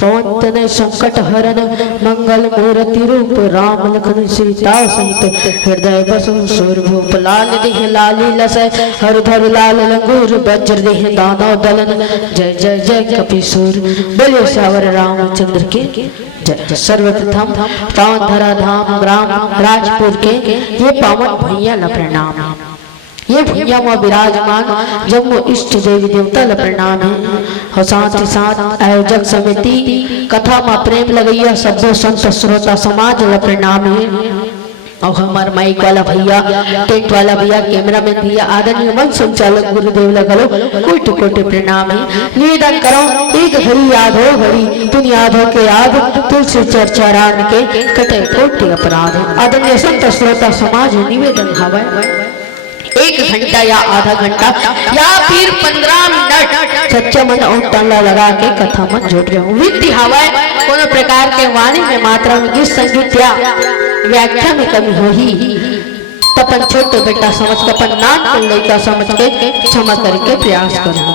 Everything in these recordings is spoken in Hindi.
पवन तनय संकट हरन मंगल मूर्ति रूप राम लखन सीता सहित हृदय बसु सूरभूप लाल देह लाली लसय हर धर लाल लंगूर वज्र देह दानव दलन जय जय जय कपीसूर बोले सावर रामचंद्र के जय। सर्वप्रथम पावन धरा धाम राम राजपुर के ये पावन भैया ला प्रणाम। ये भैया में विराजमान जम्मू इष्ट देवी देवता ला प्रणाम है। और साथ ही साथ आयोजक समिति कथा में प्रेम लगैया सभ्य संत श्रोता समाज ला प्रणाम है। और हमारे माइक वाला भैया टेंट वाला भैया कैमरामैन भैया आदरणीय मंच संचालक गुरुदेव लगलो कोटि कोटि प्रणाम है। निवेदन करो एक घड़ी याद हो घड़ी तुम याद हो के याद तुलसी चर्चा रान के कटे कोटि अपराध। आदरणीय संत श्रोता समाज निवेदन हवा 1 घंटा या आधा घंटा या फिर 15 मिनट सच्चा मन और ताला लगा के कथा में जुड़ जाओ। विधि हवा कोनो प्रकार के वाणी में मात्रा में गीत संगीत या व्याख्या में कमी हो ही तपन छोटे बेटा समझ के अपन नान को लड़का समझ के क्षमा करके प्रयास करो।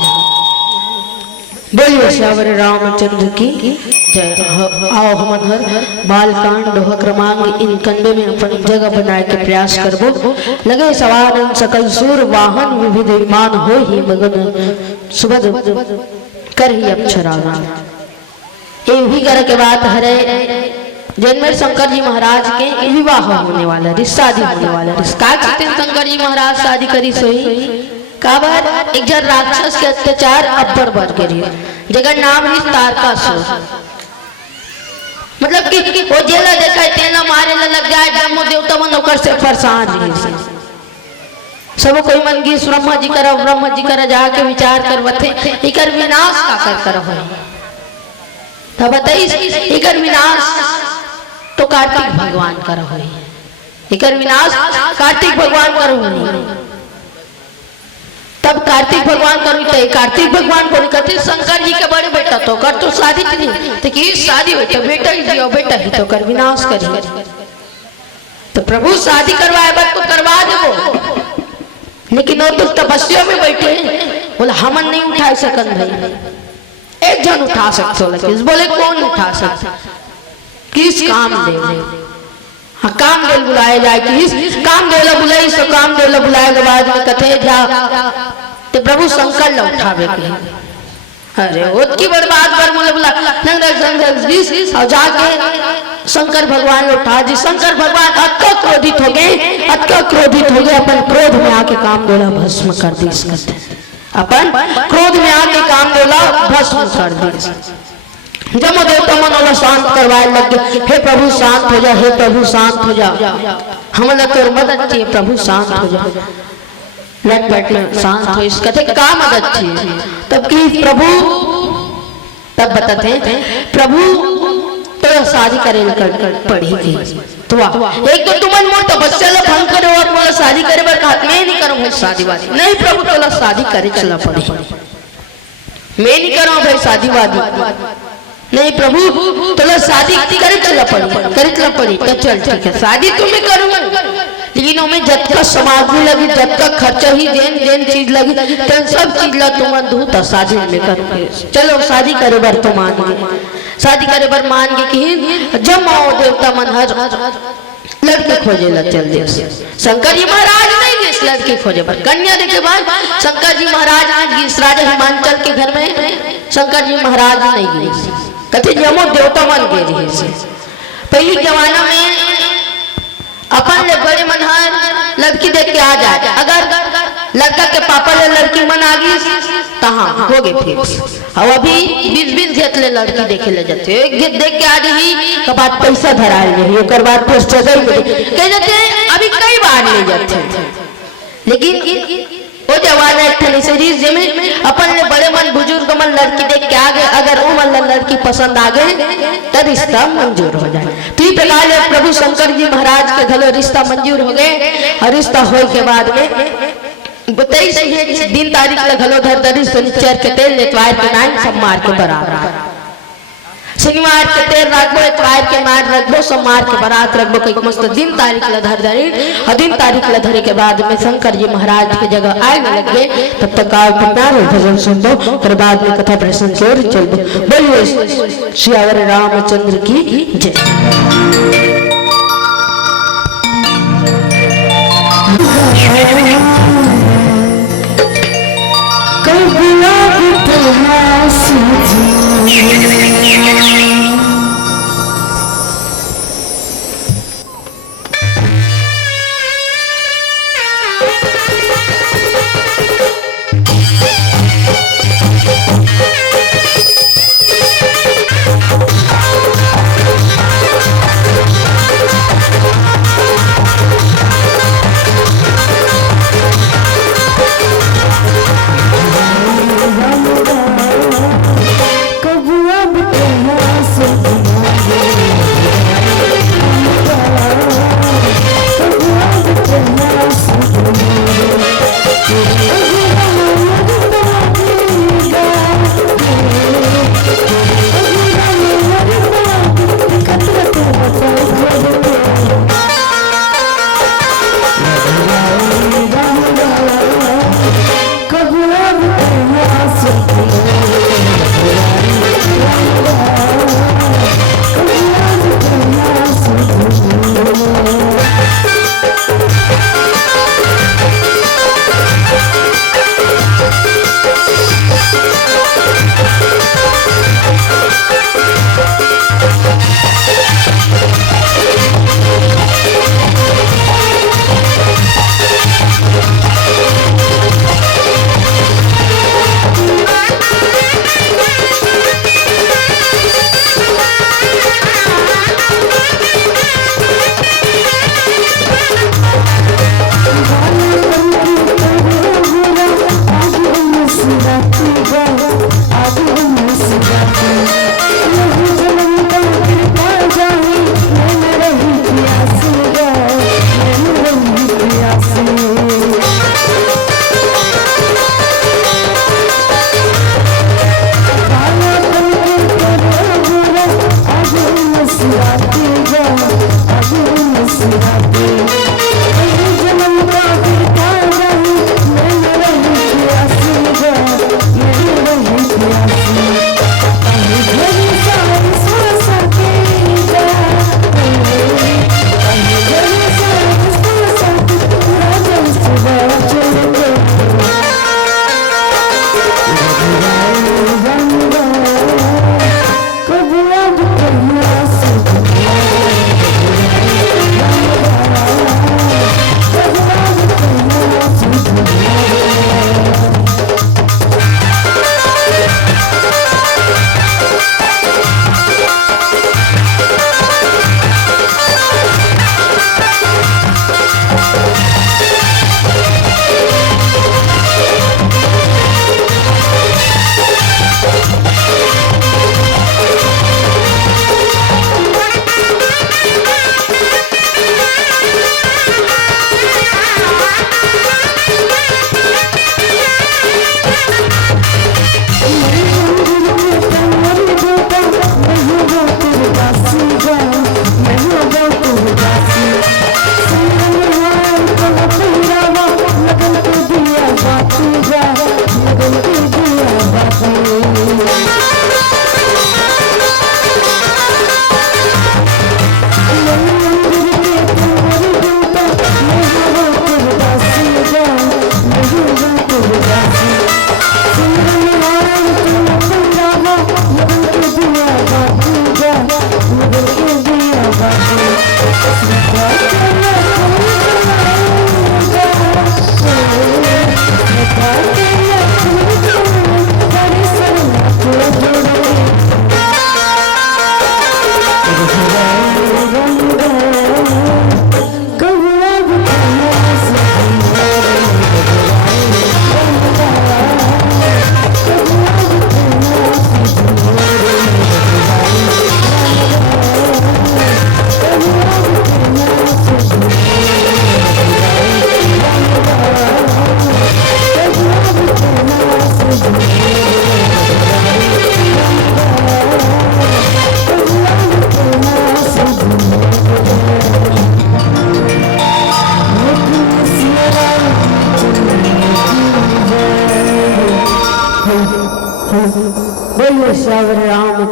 बोलिए श्यावर रामचंद्र की जय। आओ हम हर बालकांड दोहा क्रमांक इन कंबे में अपन जगह बनाए के प्रयास करबो। लगे सवार सकल सूर वाहन विविध विमान हो ही मगन सुबद कर ही अक्षरागा। ये भी कर के बात हरे जन्मेर शंकर जी महाराज के विवाह होने वाला शादी होने वाला शंकर जी महाराज शादी करी सोई काबर एक जन राक्षस के अत्याचार अब्बर बढ़ गई जगह नाम ही तारकासुर। मतलब कि वो जेला देखा तेला मारे लग जाए जम्मू देवता मन ओकर से परेशान रही सब कोई मन की ब्रह्मा जी करा जाके विचार करवथे इकर विनाश का कर हो तब बताइए इकर विनाश तो कार्तिक भगवान कर हो इकर विनाश कार्तिक भगवान कर हो। तब कार्तिक भगवान करू तो कार्तिक भगवान को कहते शंकर जी के बड़े बेटा तो कर तो शादी नहीं तो कि शादी हो तो बेटा ही दियो बेटा ही तो कर विनाश करी तो प्रभु शादी करवाए बात तो करवा दो लेकिन वो तो तपस्या में बैठे बोला हमन नहीं उठा सकन भाई एक जन उठा सकते बोले कौन उठा सकता किस काम दे हाँ काम दे बुलाए जाए किस काम दे बुलाई सो काम दे बुलाए के बाद में कथे जा तो प्रभु शंकर ला उठावे के अरे उसकी बर्बाद कर बोले बोला और जाके शंकर भगवान उठा जी शंकर भगवान अत्य क्रोधित हो गए अपन क्रोध में आके काम देला भस्म कर दी अपन क्रोध में आके काम देला भस्म कर दी। जब देवता मन शांत करवाए लग गए हे प्रभु शांत हो जा हे प्रभु शांत हो जा हमने तो मदद चाहिए प्रभु शांत हो जा लट बैठ में शांत हो इस कथे का मदद चाहिए तब की प्रभु तब बताते प्रभु तो शादी करे पड़ी थी तो एक तो तुमन मोर तपस्या ला भंग करो और मोला शादी करे बर कहत मैं नहीं करूं भाई शादी वादी नहीं प्रभु तोला शादी करे चला पड़ी मैं नहीं करूं भाई शादी वादी नहीं प्रभु तोला शादी करे चला पड़ी तो चल ठीक है शादी तुम्हें करूंगा लेकिन हमें जब का सामग्री लगी जब का खर्चा ही देन चीज लगी तो सब चीज ला तुम दू तो शादी में करूंगे चलो शादी करे बर तो मान गए शादी करे बर मान गए कि जब आओ देवता मन हर लड़के खोजे ला चल दे शंकर जी महाराज नहीं गए इस लड़के खोजे पर कन्या देखे बाद शंकर जी महाराज आज इस राजा हिमांचल के घर में शंकर जी महाराज नहीं गए कथे जमो देवता मन गए रहे पहले जमाना में अपन ले बड़े मनहर लड़की देख के आ जाए अगर लड़का के पापा ले लड़की मन आ गई तहाँ हो गए फिक्स और अभी 20 घेत ले लड़की देखे ले जाते एक घेत देख के आ रही के बाद पैसा धरा रही ओकर बाद पोस्ट जगह कह जाते अभी कई बार ले जाते लेकिन वो जवान एक सीरीज में अपन ले बड़े मन बुजुर्ग मन लड़की देख के आ गए अगर वो मन लड़की पसंद आ गए तो रिश्ता मंजूर हो जाए। तो प्रकार ले प्रभु शंकर जी महाराज के घलो रिश्ता मंजूर हो गए और रिश्ता होए के बाद में 22 दिन तारीख ले घलो धर शनिचर के तेल लेतवार के नाम सब मार के बराबर शनिवार के तेर रखबो, इतवार के मार रखबो, सोमवार के बारात रखबो, कई मस्त दिन तारीख ला धर धरी और दिन तारीख ला धरे के बाद में शंकर जी महाराज की जगह आए लग गए। तब तक आओ प्यार और भजन सुन दो, फिर बाद में कथा प्रसंग की ओर चल दो। बोलिए सियावर रामचंद्र की जय। कबुआ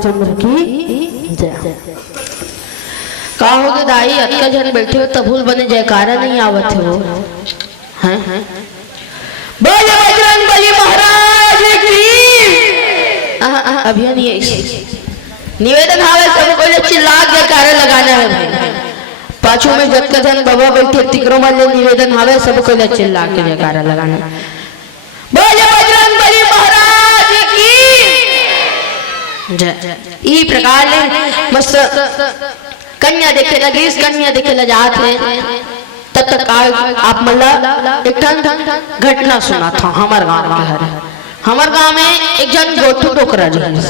रामचंद्र की जय। का हो गए दाई अतका जन बैठे हो तभूल बने जयकारा नहीं आवत हो हैं बोले बजरंग बली महाराज की। अभियान ये निवेदन हावे सब को चिल्ला जयकारा लगाना है भाई। पाछू में जत का जन बाबा बैठे तिकरो वाले निवेदन हावे सब को चिल्ला के जयकारा लगाना। बोले बजरंग बली महाराज की जय। ई प्रकार ले मस्त कन्या देखे लगी, इस कन्या देखे ल जात है तब तक आप मल्ला एक घटना सुना था हमारे गांव के हर। हमारे गांव में एक जन गोठू टोकरा रही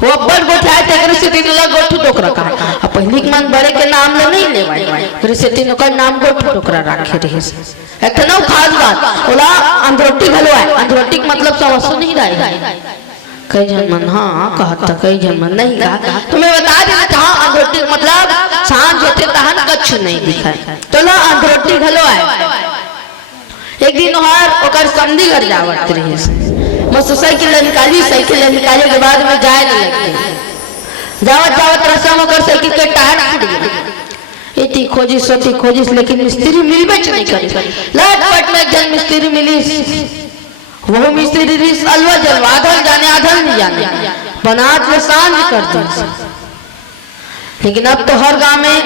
वो बड़ गोठा तेरे से तीन लग गोठू टोकरा का अब पहली के मन बड़े के नाम ले नहीं लेवाई तेरे से तीनों का नाम गोठू टोकरा रखे रही एक ना खास बात बोला अंधरोटी घलवा अंधरोटी मतलब समझ नहीं रही कई जन मन हाँ कहता कई जन मन नहीं कहा तुम्हें बता देना कहा अंधरोटी मतलब सांझ होते तहन कच्छ नहीं दिखाए तो ला अंधरोटी घलो आए। एक दिन हर ओकर समधी घर जावत रही मस्त साइकिल निकाली के बाद में जाए लगे जावत जावत रास्ता में ओकर साइकिल के टायर फूट गया। इतनी खोजिस लेकिन मिस्त्री मिलबे नहीं करी। लटपट में एक जन मिस्त्री मिली वो मिस्त्री रिस अलवा जलवा आधल जाने आधल नहीं जाने बनात में सांझ कर दी। लेकिन अब तो हर गांव में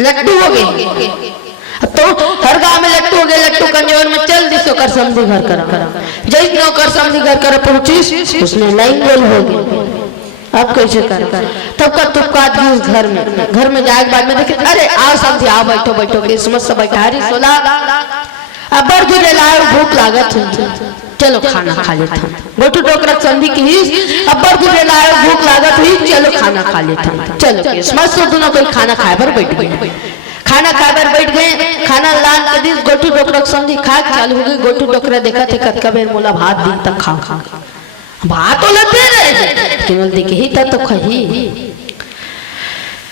लट्टू हो गए अब तो हर गांव में लट्टू हो गए। लट्टू कंजोर में चल दी कर समझी घर कर जैसे नौकर समझी घर कर पहुंची उसने लाइन गोल हो गई। अब कैसे कर तब का तुपका दी उस घर में जाए बाद में देखे अरे आओ समझी आओ बैठो किस्मत से बैठा रही सोला अब बड़ दूर लाए भूख लागत चलो खाना खा लेता गोठू टोकरा संधि की अब बड़ दूर लाए भूख लागत हुई चलो खाना खा लेता चलो किस्मत से दोनों कोई खाना खाए पर बैठ गए। खाना खाकर बैठ गए खाना लान के दिन गोठू टोकरा संधि खा चालू हो गई। गोठू टोकरा देखा थे कतका बेर मोला भात दिन तक खा भात तो लगे रहे केवल देखे ही तो खही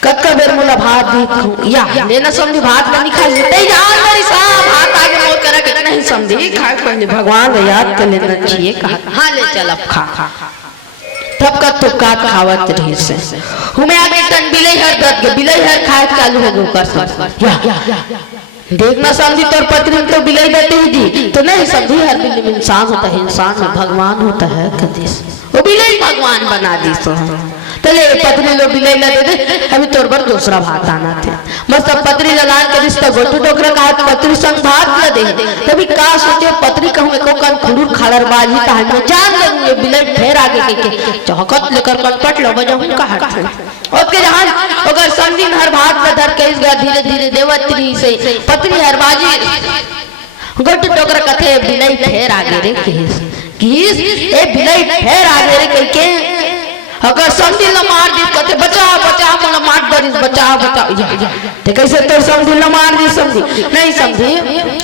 कतका बेर मोला भात दी या लेना समझी भात नहीं खा लेते यार मेरी साहब भात आगे मोर करा कितना ही समझी खा पहले भगवान याद कर लेना चाहिए कहा हां ले चल अब खा तब का तो का खावत रही से हमें आगे टन बिलई हर दत के बिलई हर खाए चालू हो गए कर या देखना समझी तोर पत्नी तो बिलई देते ही दी तो नहीं समझी हर बिल्ली में इंसान होता है इंसान में भगवान होता है कदी वो बिलई भगवान बना दी तो तले पत्नी लो बिलई ला दे अभी तोर पर दूसरा भात आना थे मस्त पत्नी लगान के रिश्ता गोठू टोकरा का पत्नी संग भात ला दे तभी का सोचे पत्नी कहूं को कन खुडूर खालर बाजी का हम जान लूंगे बिलई फेर आगे के चौकत लेकर कटपट लो बजाऊं का हाथ ओके जहां अगर संगी हर भात में धर के इसगा धीरे धीरे देवत्री से पत्नी हर बाजी गोठू टोकरा कथे बिलई फेर आगे रे किस ए बिलई फेर आगे रे कह के अगर समझी ला मार दी कहते बचा मोला मार दरिस बचा ते कैसे तो समझी ला मार दी समझी नहीं समझी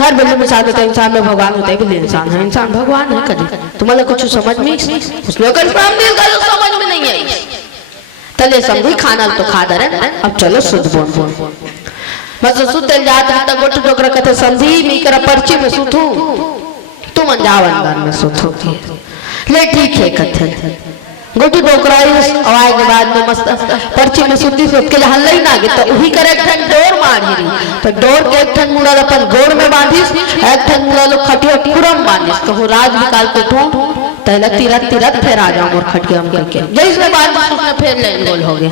हर बंदे में साथ होता इंसान में भगवान होता है भी इंसान है इंसान भगवान है कभी तुम्हारे कुछ समझ में उसने अगर समझी का समझ में नहीं आई तले समझी खाना तो खा दे अब चलो शुद्ध बोल बस सुतल जात त गोठू टोकरा कहते समझी मी करा पर्ची में सुथू तुम अंजावन में सुथू ले ठीक है कथे गोठू टोकरा आवाज के बाद में मस्त पर्ची में सुती से उसके जहां लई ना गए तो वही करे एक ठन डोर मार हिरी तो डोर के एक ठन मुड़ा अपन गोड़ में बांधिस एक ठन मुड़ा लो खटिया कुरम बांधिस तो राज निकाल के ठो तैला तिरत फिर आ जाऊं और खटिया हम करके जैसे बात उसने फिर लाइन गोल हो गए।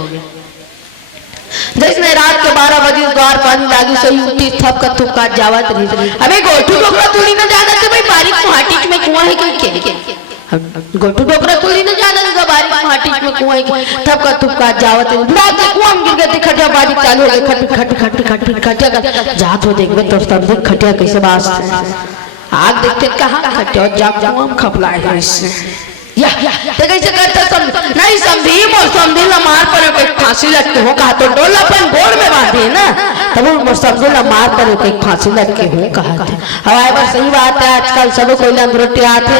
जैसे रात के 12 बजे द्वार पानी लागी सही उठी थप का थुका जावत रही अबे गोठू टोकरा तूली ना जाना थे भाई बारीक माटी में कुआं है के गोठू टोकरा तूली ना जाना थे बारीक माटी में कुआं है थप का थुका जावत बुढ़ा के कुआं गिर गए खटिया बाजी चालू हो गई खटिया जात हो देखबे तो सब देख खटिया कैसे बास आग देखते कहां खटिया जाग कुआं खपलाए है इससे या ते कैसे करता समझ नहीं समझी मोर समझी ला मार पर एक फांसी लटके हो कहा तो डोल अपन गोड़ में बांधे ना तब मोर समझी ला मार पर एक फांसी लटके हो कहा थे हवाए पर सही बात है आजकल सब कोई अंधरोटे आते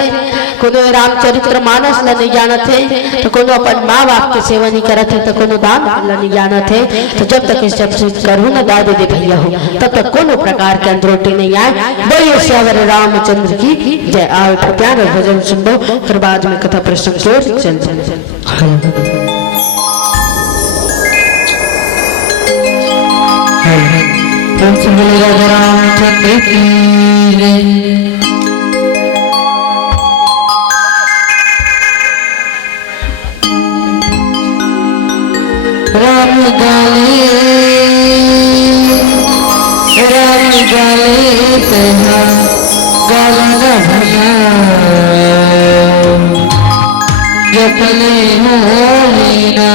कोनो रामचरित्र मानस ला नहीं जानत है तो कोनो अपन माँ बाप के सेवा नहीं करत है तो कोनो दान ला नहीं जानत है तो जब तक इस जब से करूँ ना दादे दे भैया हो तब तक कोनो प्रकार के अंधरोटे नहीं आए। बोलिए श्यावर रामचंद्र की जय। आओ प्यार भजन सुन लो फिर बाद में कथा प्रसंग चल श्री राजा रामचंद्र की जय। राम गाले तेहा गाला भैया जपले होली ना।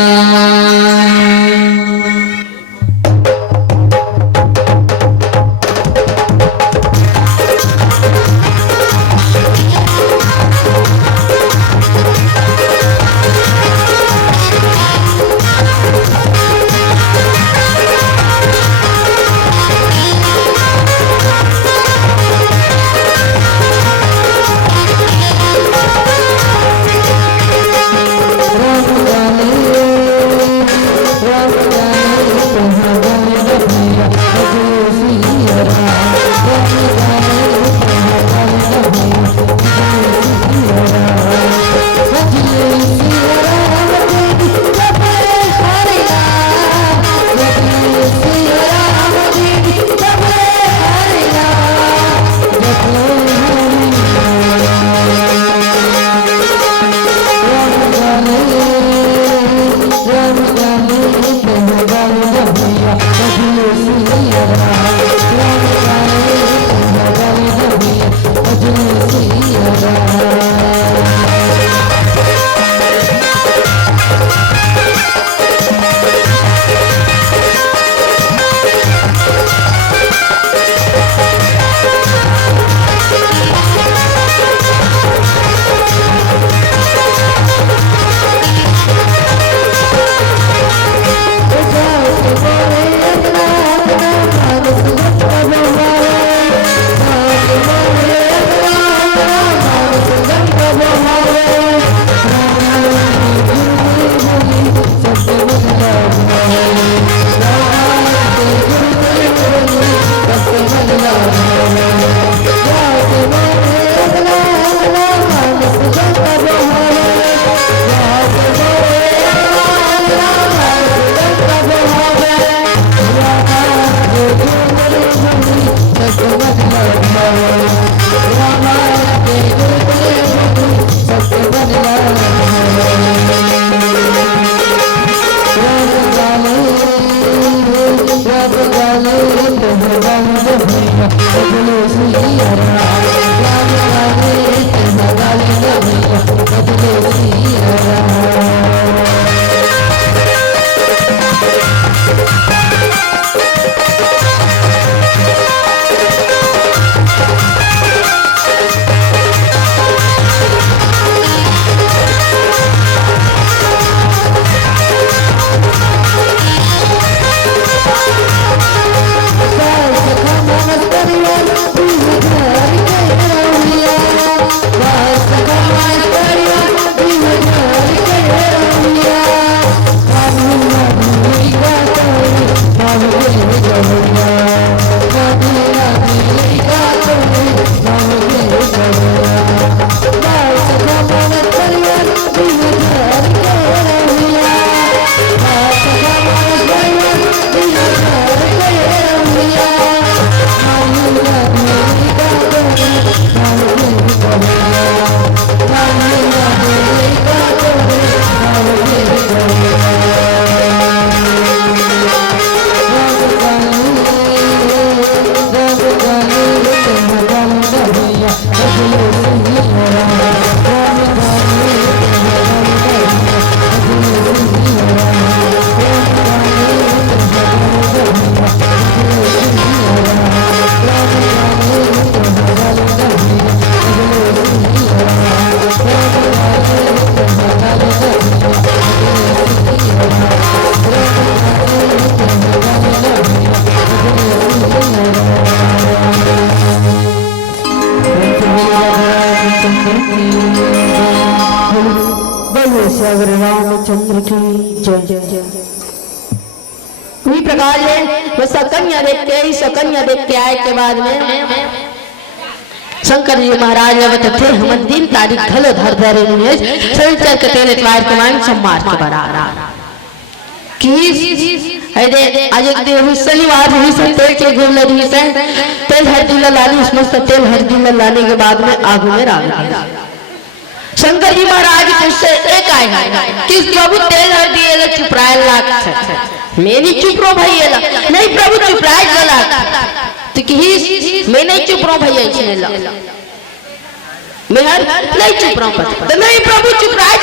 रामचंद्र की जय। इसी प्रकार ये वो सकन्या देख के आए के बाद में शंकर जी महाराज अवत थे हम दिन तारीख घलो धर धरे शनिचर के तेल इतवार के मांग सोमवार के बराबर की अरे आज एक दिन शनिवार हुई से तेल के घूम रही से तेल हल्दी लानी उसमें से तेल हल्दी लाने के बाद में आग में राग शंकर जी महाराज तुझसे एक आए किस प्रभु तेल हल्दी एला चुपराए लाग मेरी चुप रो भाई एला नहीं प्रभु चुपराए गला तो कि मैं नहीं चुप रो भाई ऐसे ला मैं हर नहीं चुप रहा हूं तो नहीं प्रभु चुपराए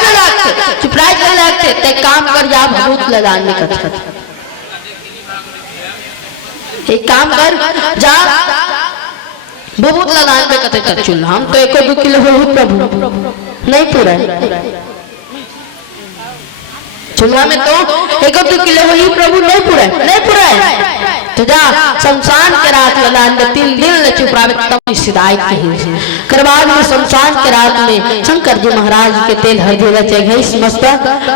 गला ते काम कर जा भूत लगाने का एक काम कर जा बहुत लगान में कते कर चूल्हा हम तो 1-2 किलो हो प्रभु नहीं पूरा चूल्हा में तो 1-2 किलो हो ही प्रभु नहीं पूरा है तो जा शमशान के रात लगान में 3 दिन ले चुपरावे तब शिदायत कही करवाद में शमशान के रात में शंकर जी महाराज के तेल हल्दी रचे गई समस्त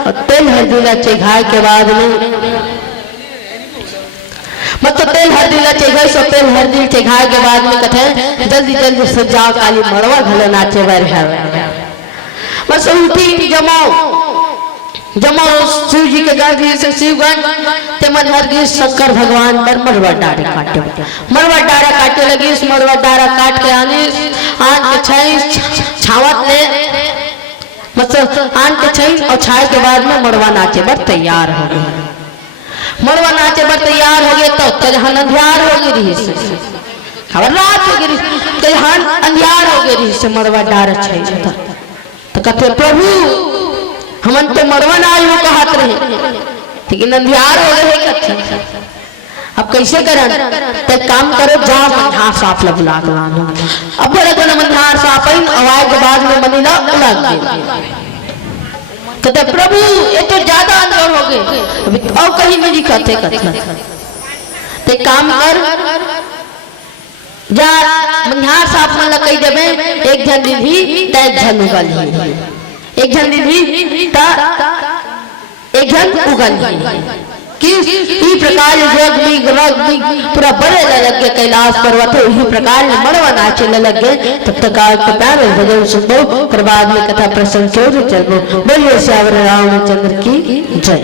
और तेल हल्दी रचे घाय के बाद में मतलब तेल हल्दी लचे गई सो तेल हल्दी के घाय के बाद में कथे जल्दी से जाओ काली मड़वा घलो नाचे बर है बस उठी जमाओ शिव जी के गाड़ी से शिवगंज ते मन हरगिस शंकर भगवान पर मड़वा डारे काटे लगी इस मड़वा डारा काट के आने आन के छई छावत ले मतलब आन के छई और छाए के बाद में मड़वा नाचे बर तैयार हो गए मड़वा नाचे बर तैयार हो गए तो तजहान अंधियार हो गई रही खबर रात हो गई तजहान अंधियार हो गई रही से मड़वा डार छै तो कहते प्रभु हमन तो मड़वा ना आयो कहत रहे लेकिन अंधियार हो गए कथे अब कैसे करन ते काम करो जा मंधार साफ बुला लानो अब बड़े कोन मंधार साफ इन आवाज के बाद में मनी ना लग गई कहते प्रभु ये तो ज्यादा अंदर हो गए अभी और कहीं नहीं दिखाते ते काम कर जा मंधार साफ मन कही देबे एक जन दीदी त एक जन उगल एक जन दीदी त एक जन उगल किस ई प्रकार जग में पूरा बड़े लग गए कैलाश पर्वत इसी प्रकार मड़वा नाचे लग गए तब तक कथा भजन सुनबो कर बाद में कथा प्रसंग क्यों चलबो बोलिए श्यावर रामचंद्र की जय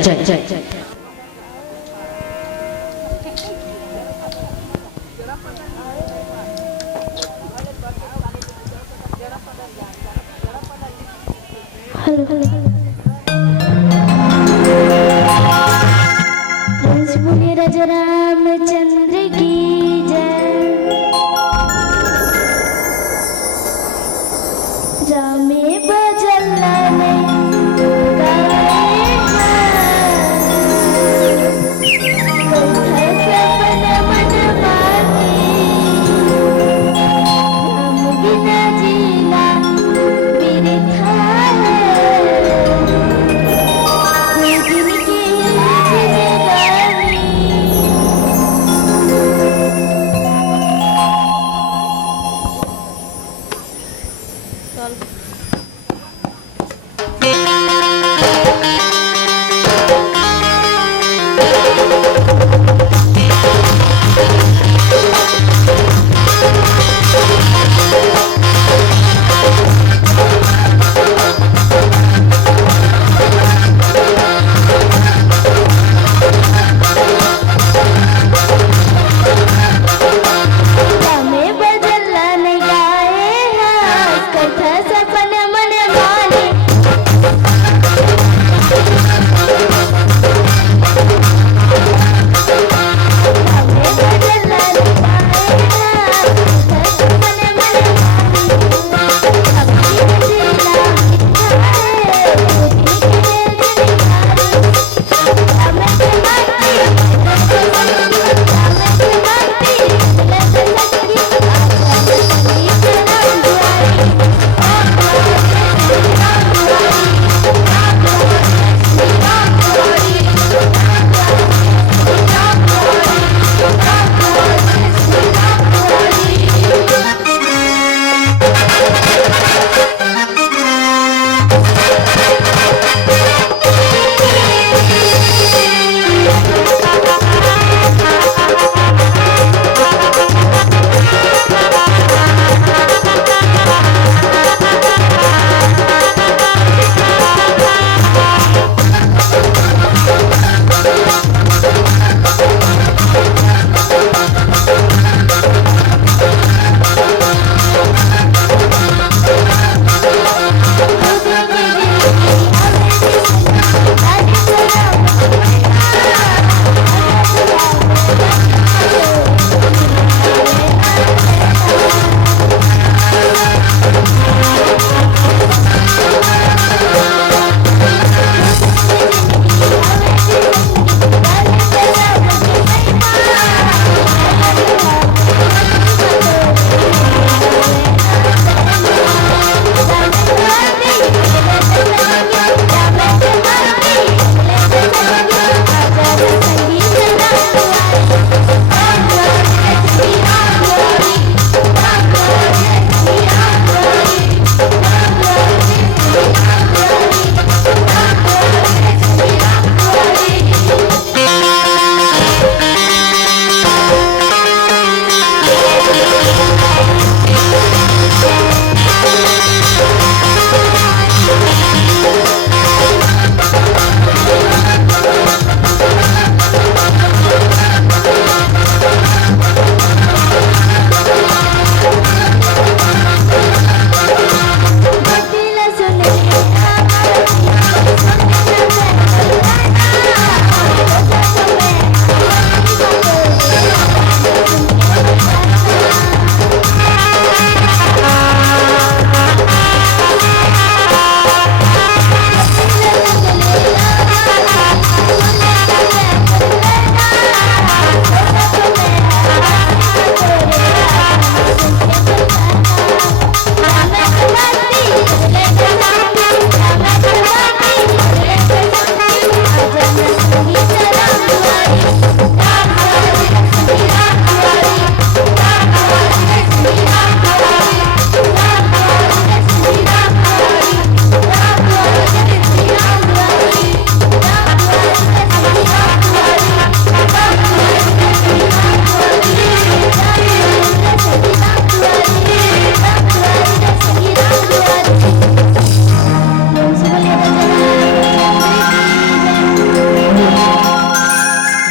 राजा रामचंद्र की जय जामे बजल्ला में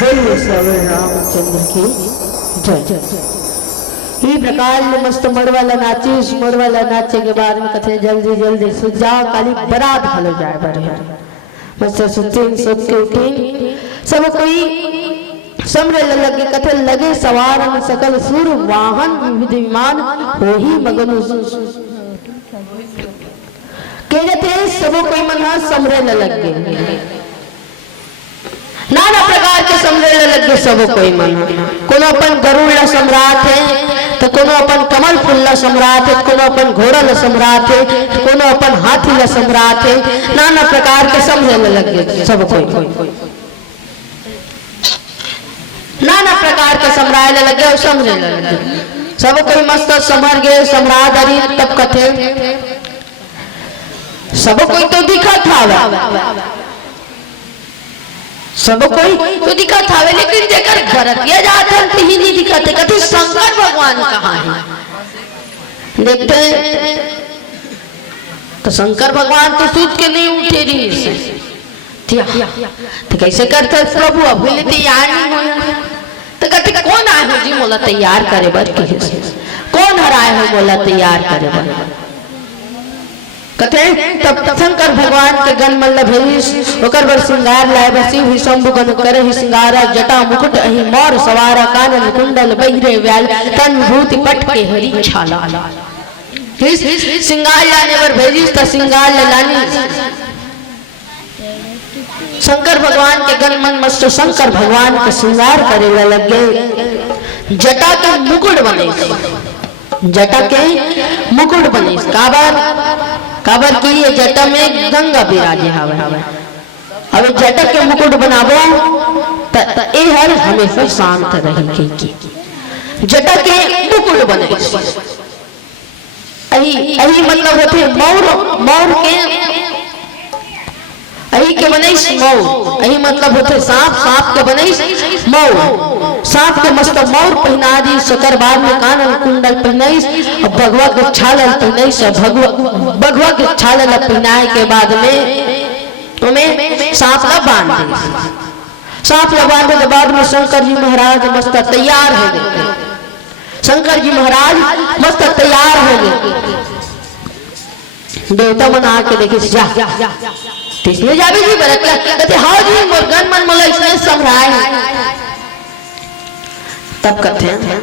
बोल श्री रामचंद्र की जय। ई प्रकार मस्त मड़वाला नाचिस, मड़वाला नाचे के बाद में कथे जल्दी जल्दी सुत जाओ, काली बरात हलो जाए बराबर। मस्त सुतीन सुत के उठी, सब कोई समरे लगे कथे लगे सवार सकल सुर वाहन विमान हो ही मगन के थे सब कोई मना समरे लगे, नाना प्रकार के समरे लगे सब कोई मना। कोनो अपन गरुड़ सम्राट है तो कोनो अपन कमल फूल सम्राट है, कोनो अपन घोड़ा सम्राट है, कोनो अपन हाथी सम्राट है, नाना प्रकार के समरे लगे सब कोई, नाना प्रकार के सम्राट लगे और समझे लगे सब कोई मस्त समर गए सम्राट हरी। तब कथे सब कोई तो दिखा था, सब कोई तो दिखा था, लेकिन जेकर भरतिया जात है ही नहीं दिखाते। कथे शंकर भगवान कहाँ है देखते तो शंकर भगवान तो सूत के नहीं उठे रही से तो कैसे करते प्रभु अब तैयार नहीं हो तो कहते कौन आए हो जी मोला तैयार करे बर, कौन हराए हो मोला तैयार करे बर। कहते तब शंकर भगवान के गण मल्ल भेष ओकर बर श्रृंगार लाए बसी हुई शंभु गण करे ही श्रृंगारा जटा मुकुट अहि मोर सवारा कानन कुंडल बहिरे व्याल तन भूति पट के हरी छाला। श्रृंगार लाने पर भेजिस तो श्रृंगार लानी शंकर भगवान के गण मन मस्त शंकर भगवान के श्रृंगार करे लगे। जटा के मुकुट बने, जटा के मुकुट बने, काबर की ये जटा में गंगा विराजे हवे। अब जटा के मुकुट बनावो त ए हर हमेशा शांत रही की जटा के मुकुट बने। अही मतलब होते मौर के अही के बनैस मौर, अही मतलब होते सांप, सांप के बनैस मौर, सांप के मस्त मौर पहना दी सकर बाद में कानन कुंडल पहनाइस और भगवा के छालल पहनाइस, भगवा के छालल पहनाए के बाद में तुम्हें सांप ला बांध दी। सांप ला बांधे के बाद में शंकर जी महाराज मस्त तैयार हो गए, शंकर जी महाराज मस्त तैयार हो गए। देवता मन आके देखे जा इसने जाबे जी बरत कहते हाँ जी मुर्गन मन मोला इसने समराए। तब कहते हैं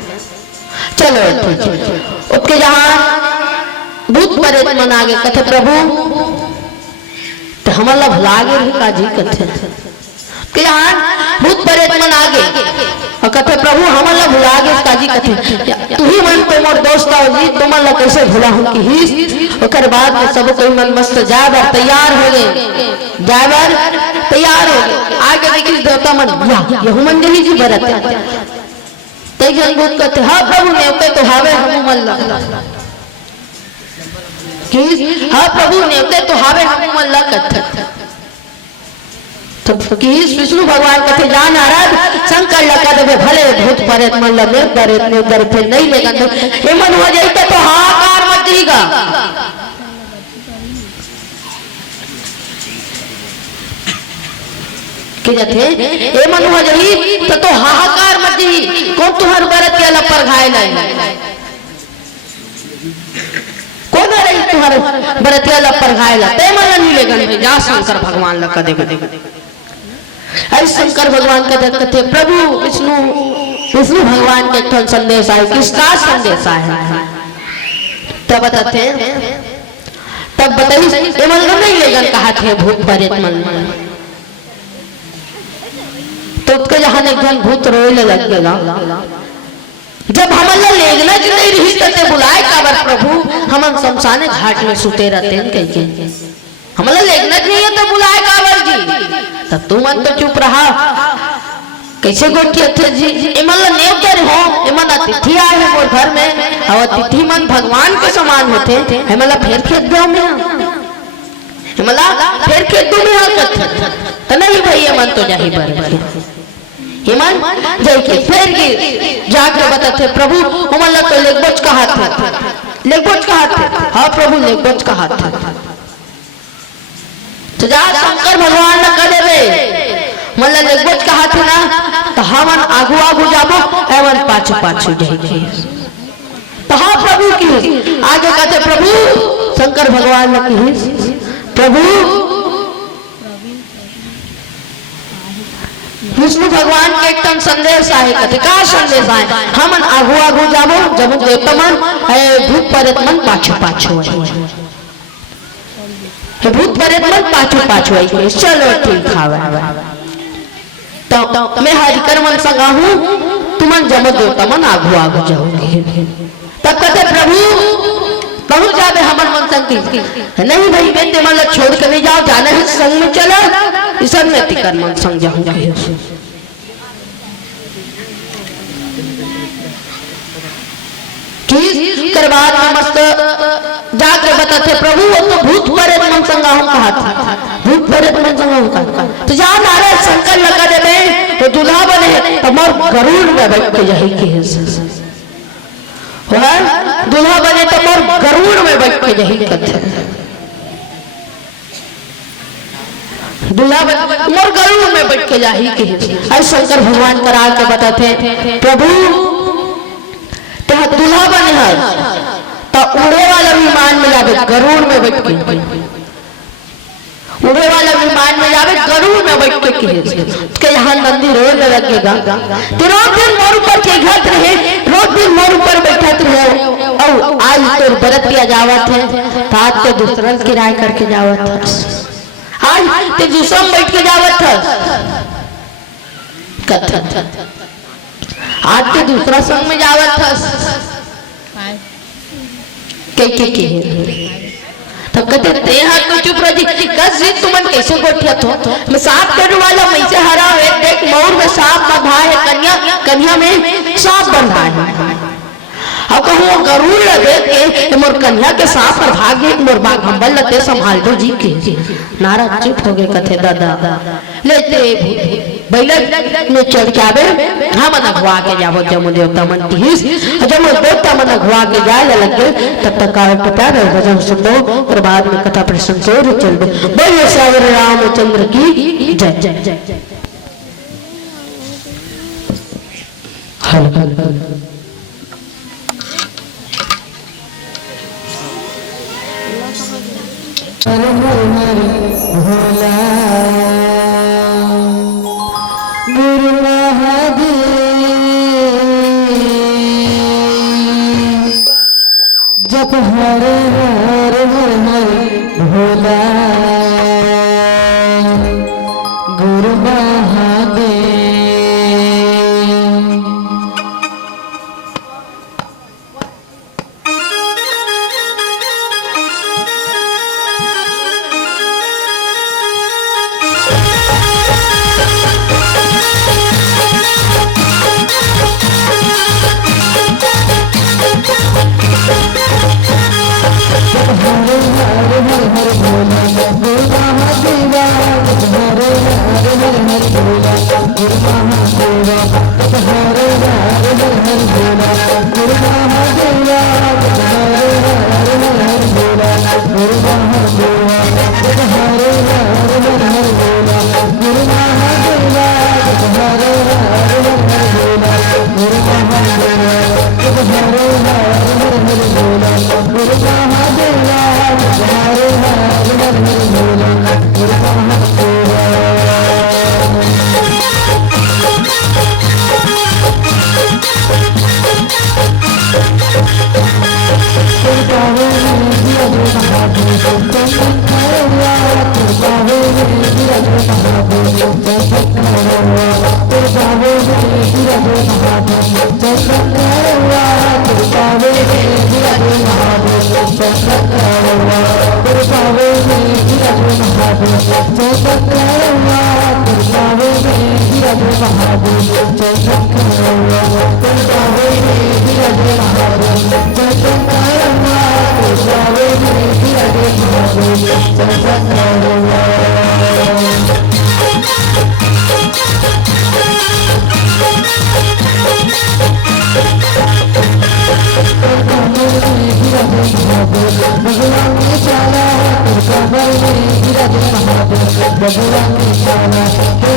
चलो ठीक है, उसके जहां भूत प्रेत मन आगे कहते प्रभु तो हमारा भलागे भी काजी कहते के जहां भूत प्रेत मन आगे और कहते प्रभु हमारा भुलागे काजी कहते तू ही मन पे मोर दोस्त आओ जी तुमला कैसे भुला हूं कि ही। ओकर बाद में सब कोई मन मस्त जाबर तैयार हो गए, जाबर तैयार हो गए। आगे देखिए देवता मन यहु मन जही जी बरत तई जन भूत कहते हां प्रभु नेवते तो हावे हम मल्ला कि हां प्रभु नेवते तो हावे हम मल्ला कहते। तो कि विष्णु भगवान कहते जा नारद शंकर लगा देवे भले भूत प्रेत मन लगे प्रेत ने उधर फिर नहीं लेगा हे मन हो जाए तो हाहाकार मच जाएगा। के जाते हे मन हो जाई तो हाहाकार मच जाई कौन तुहर बरत के लपर घायल है, कौन रही तुहर बरत के लपर घायल ते मन नहीं लेगा जा शंकर भगवान लगा देवे। ऐसे शंकर भगवान कहते प्रभु विष्णु भगवान के एक संदेश आए, किसका संदेश आया है तब बताते तब बताइए ये मन नहीं लेगन कहा थे भूत प्रेत मन तो उसके जहां एक जन भूत रोने लग गया। जब हमला लेगना जी नहीं रही तते बुलाए काबर प्रभु हम शमशान घाट में सुते रहते हैं कहीं हमला लेगना नहीं है तो बुलाए काबर जी। तब तू मन तो चुप रहा कैसे गोटी थे जी इमन नेव कर हो इमन अतिथि आए हैं मोर घर में और अतिथि मन भगवान के समान होते हमला फिर खेत दो में हमला फिर खेत दो में करते तो नहीं भाई मन तो जाही बर हिमन जय के फिर जाके बताते प्रभु हमला तो लेगबोच का हाथ था लेगबोच का हाथ था हां प्रभु लेगबोच का हाथ था तो जा शंकर भगवान न कर देवे मतलब लेगोज कहा थे ना तो हमन आगू आगू जाबो एवं पाछू पाछू जाएंगे। तो हाँ प्रभु की आगे कहते प्रभु शंकर भगवान ने की प्रभु विष्णु भगवान के एक टन संदेश आए कहते का संदेश आए हमन आगू आगू जाबो जब देवतमन भूत प्रेत मन पाछू पाछू भूत प्रेत मन पाछू पाछू आई चलो ठीक खावे तो मैं हरिकर मन संगा हूँ तुमन जब देवतमन आगू आगू जाओगे। तब कहते प्रभु बहुत जावे हमन मन संग नहीं भाई बेटे मतलब छोड़ कर नहीं जाओ जाना है संग में चलो इस में तिकर मन संग जाऊंगी। करवार में मस्त जाकर बताते प्रभु वो तो भूत प्रेत मन संगा हम कहा था भूत प्रेत मन संगा हम कहा तो जहाँ नारायण शंकर लगा दे तो दूल्हा बने तो मोर गरुड़ में बैठ के जाएगी दूल्हा बने तो मोर गरुड़ में बैठ के जाएगी दूल्हा मोर गरुड़ में बैठ के जाएगी। ऐसे शंकर भगवान करा के बताते प्रभु तो दूल्हा बने है तो उड़े वाला विमान में जावे गरुड़ में बैठ के उड़े वाला विमान में जावे गरुड़ में बैठ के यहाँ नंदी रोड में लगेगा तो रोज दिन मोर ऊपर के घट रहे रोज दिन मोर ऊपर बैठत रहे और आज तो बरत किया जावत है तो आज तो दूसरा किराए करके जावत है आज तो दूसरा बैठ के जावत है कथा आज तो दूसरा संग में जावत था के तो कहते ते हाथ को चुप रह जी कस जी तुमन कैसे गोठिया तो मैं सांप करने वाला मैं से हरा है देख मोर में सांप बंधा है कन्या कन्या में सांप बंधा है अब कहूँ गरुड़ लगे के मोर कन्या के सांप पर भागे मोर बाग हम्बल लते संभाल दो जी के नारा चुप हो गए कथे दादा लेते बैला में चढ़ के आवे हम अगवा के जाबो जम देवता मन तीस जब देवता मन अगवा के जाए लगे तब तक का पता रहे भजन सुनो और बाद में कथा प्रसंग से चलबो बोलो श्री रामचंद्र की जय जय जय। गुरु महादेव जप हरे हर हर हर भोला गुरु महादेव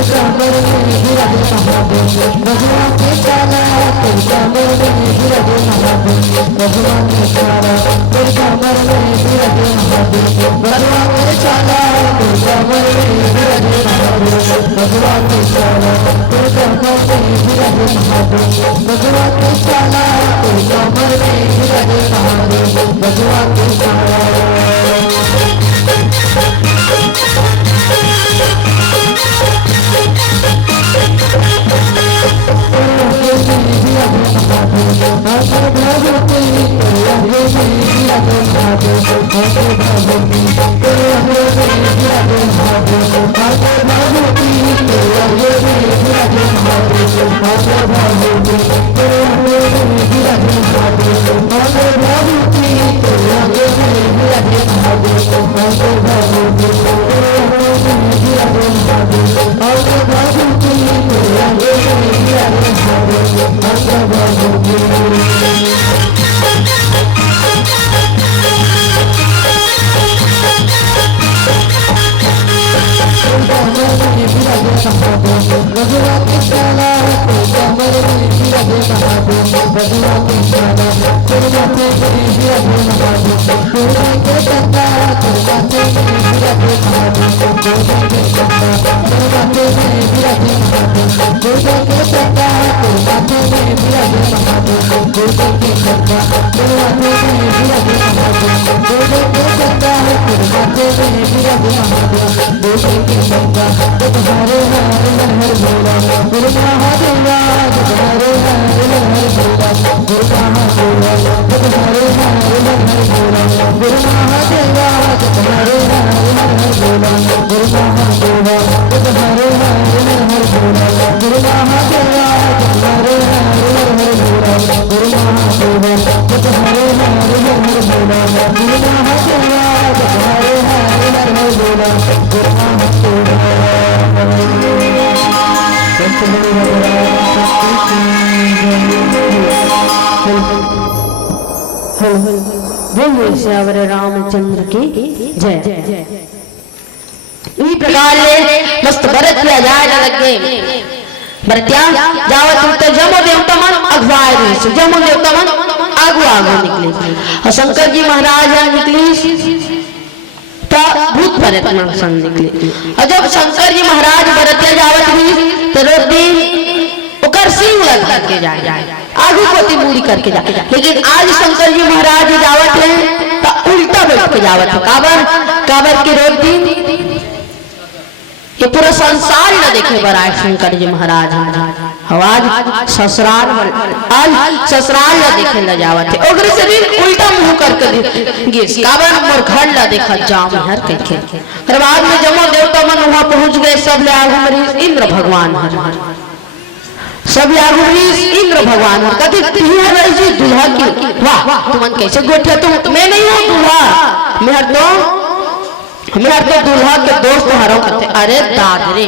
भगवान महादेव भगवान के चाला तेरे कमर में विराजे महादेव भगवान के चाला तेरे कमर में विराजे महादेव भगवान के चाला तेरे कमर में विराजे महादेव भगवान के चाला तेरे कमर में विराजे महादेव भगवान के चाला तेरे कमर में विराजे महादेव भगवान के चाला बोलिए श्यावर रामचंद्र की जय। इस प्रकार ले मस्त भरत किया जाए लगे भरत्या जावत तो जमो देवता मन अगवाए रहे जमो देवता मन आगू आगू निकले और शंकर जी महाराज निकली तो भूत भरत मन संग निकले और जब शंकर जी महाराज भरत्या जावत हुई तो रोज दिन उकर सिंह लगा के जाए आगू कोती बूढ़ी करके जा लेकिन आज शंकर जी महाराज जावत है तो उल्टा बैठ के जावत है काबर के रोज दिन ये पूरा संसार न देखे बराए शंकर जी महाराज आज ससुराल आज ससुराल न देखे न जावत है ओकरे शरीर उल्टा मुंह करके गिस काबर मोर घर न देखा जाम हर कह फिर बाद में जमो देवता मन वहां पहुंच गए सब ले आगू मरी इंद्र भगवान सब आगू इंद्र भगवान कभी जी दूल्हा की वाह तुमन कैसे गोठे तुम मैं नहीं हूँ दूल्हा मैं तो दूल्हा के दोस्त हरो करते अरे दादरे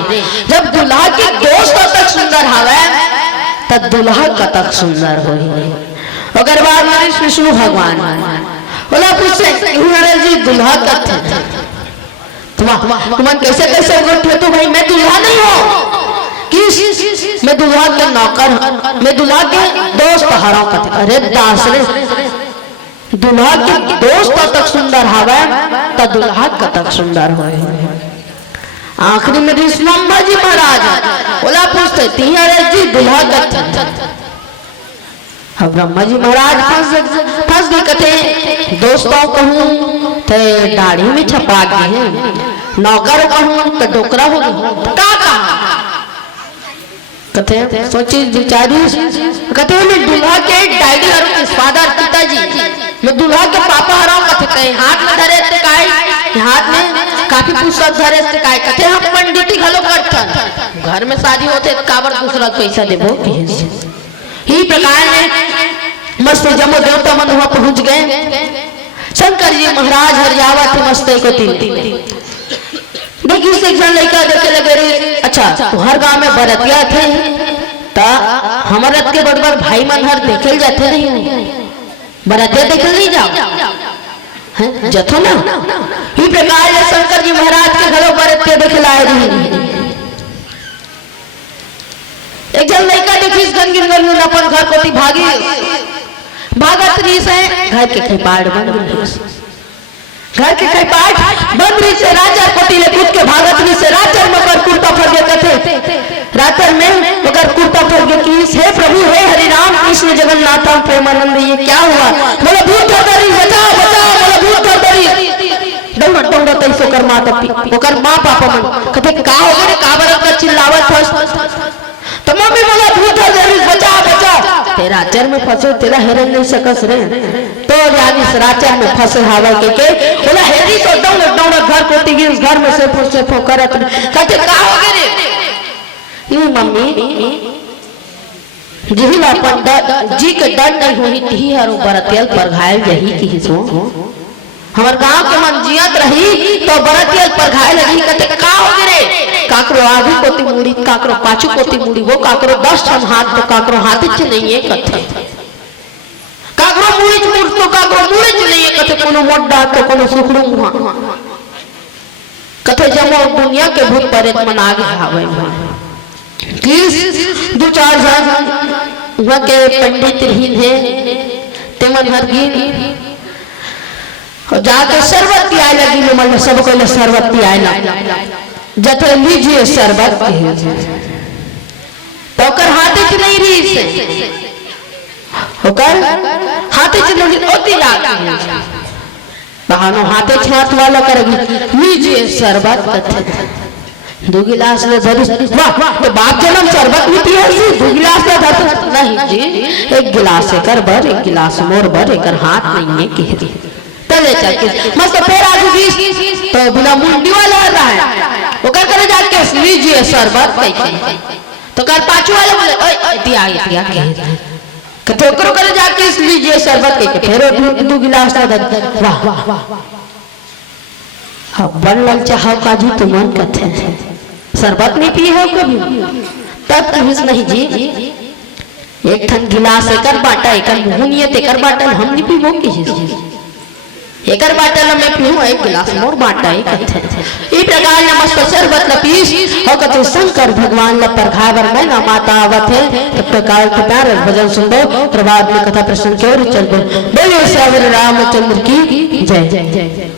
जब दूल्हा के दोस्त तक सुंदर हवे तब दूल्हा कतक सुंदर हो अगर बार में विष्णु भगवान बोला पूछे जी दूल्हा कत तुम कैसे कैसे गोठे तो भाई मैं दूल्हा नहीं हूँ किस मैं दूल्हा के नौकर मैं दूल्हा के दोस्त हरा करते अरे दासरे दूल्हा के दोस्त तक सुंदर हवे तो दूल्हा कतक सुंदर हो आखिरी में ऋषिमंभा जी महाराज बोला पूछते तिहारे जी दूल्हा कत अब ब्रह्मा जी महाराज फंस गए कथे दोस्तों कहूं तो दाढ़ी में छपा गए नौकर कहूं तो डोकरा हो गया कथे सोची विचारी कथे में दूल्हा के डैडी और के फादर पिताजी मैं दूल्हा के पापा हराम कथे कहे हाथ में धरे ते काय हाथ में काफी पुस्तक धरे ते काय कथे हम पंडिती घलो करथन घर में शादी होते काबर दूसरा पैसा देबो ही प्रकार ने मस्त जमो देवता मन वहां पहुंच गए शंकर जी महाराज हरियावत मस्त को तीन देखिए से जन लड़का देखे लगे रे अच्छा तुहर गांव में बरतिया थे ता हमारे के बड़बर भाई मन हर देखे जाते नहीं बरतिया देखे नहीं जाओ जथो ना ई प्रकार से शंकर जी महाराज के घरों बरतिया देखे लाए रही एक जन लड़का देखिस गनगिन गनगिन अपन घर कोती भागी भागत रही से घर के कपाट बंद रही घर के कपाट बंद रही से राजा कोती ले कूद के भागत रही से राजा मगर कुर्ता फट गया कथे रातर में मगर कुर्ता फट गया कि हे प्रभु हे हरि राम कृष्ण जगन्नाथ प्रेमानंद ये क्या हुआ बोले भूत धरी बचा बचा बोले भूत धरी दौड़ दौड़ तैसो कर माता ओकर मां पापा मन कथे का हो गए का बरत का चिल्लावत हस तो मम्मी बोला भूत धरी बचा बचा तेरा चर में फंसे तेरा हेरन नहीं सकस रे तो यानी राचा में फंसे हवा के बोला हेरी तो दौड़ दौड़ घर को तिगिस घर में से फो करत कथे का हो गए रे ये मम्मी जिहिला अपन जी के डर नहीं होई ती हरो बरतियल पर घायल यही की सो हमर गांव के मन जियत रही तो बरतियल पर घायल लगी कते का हो गए रे काकरो आगे कोती मुड़ी काकरो पाछू कोती मुड़ी वो काकरो 10 ठन हाथ तो काकरो हाथ च नहीं है कथे काकरो मुड़ी च मुड़ तो काकरो मुड़ी च नहीं है कथे कोनो मोड्डा तो कोनो सुखड़ू मुहा कथे जमो दुनिया के भूत प्रेत मन आगे आवे किस दो चार जन वहां के पंडित रहीन है तेमन हर गिन और जाके शरबत पियाए लगी मन सब को ले शरबत पियाए ना जथे लीजिए शरबत तो कर हाथे च नहीं रही से होकर हाथे च नहीं ओती लाग बहानो हाथे छात वाला करेगी लीजिए शरबत कथे दो गिलास ले धरी वाह तो बाप जन्म शरबत पीती है जी दो गिलास ले धर नहीं जी एक गिलास कर भर एक गिलास मोर भर एक हाथ नहीं है कहती चले चल के मस्त पैर आगे बीस तो बिना मुंडी वाला रहा है वो कर जाके लीजिए शरबत कह तो कर पाछू वाले बोले ओए दिया कह कते ओकरो करे जाके लीजिए शरबत कह के फिर दो गिलास ले धर वाह अब बनल चाहो काजू तो मन कथे शरबत नहीं पिए हो कभी तब कहिस नहीं जी एक ठन गिलास एकर बाटा एकर मुहनियत एकर बाटल हम नहीं पीबो किस एकर बाटल में पीहू एक गिलास मोर बाटा एक ई प्रकार नमस्त शरबत लपीस हो कते शंकर भगवान ल परघावर में ना माता आवत है तब प्रकार के प्यारे भजन सुनो प्रभात में कथा प्रसंग की ओर चल बोलिए श्री रामचंद्र की जय जय जय